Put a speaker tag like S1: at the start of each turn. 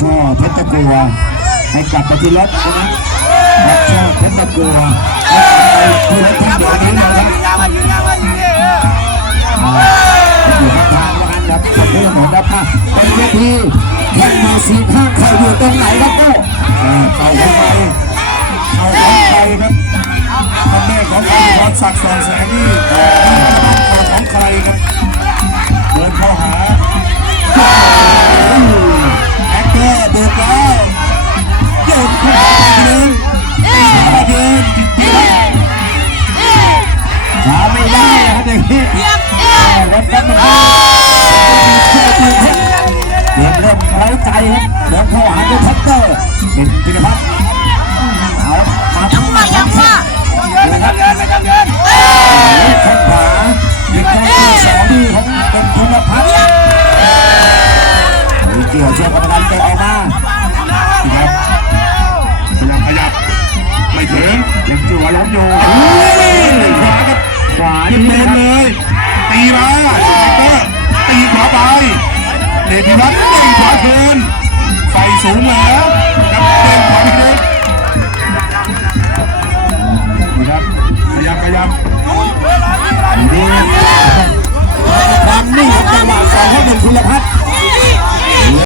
S1: ช่อเพชรตะกัวให้กลับไปที่รถนะบักช่อเพชรตะกัวไปที่รถทั้งเดี๋ยวนี้นะครับอยู่ข้างทางแล้วกันครับคนที่ถนนนะอะเป็นเวทีแข่งมาสีข้างใครอยู่ตรงไหนครับโต้
S2: เข่าของใครเข่าของใครครับพ่อแม่ของใครพรศักดิ์สองแสงนี่ นะ
S1: ครับอย่างนี้รถกันมันเดินเริ่มไร้ใจครับเดินเข้าหาด้วยพัตเตอร์เป็นพิพัฒน์เอามาทั้งมดทั้งสิ้นนครับแข้งขวายิงแค่สองดีของเป็นพิพัฒน์เกี่ยวเชือกกรรมการเตะออกมา
S2: พยายามขยับไม่ถึง
S1: ยังจั่วล้มอยู่
S2: ขวาครับ
S1: ขวา
S2: ขึ้
S1: นี่
S2: นบนเลย ตีมาตีขวาไปเดชพิวัตร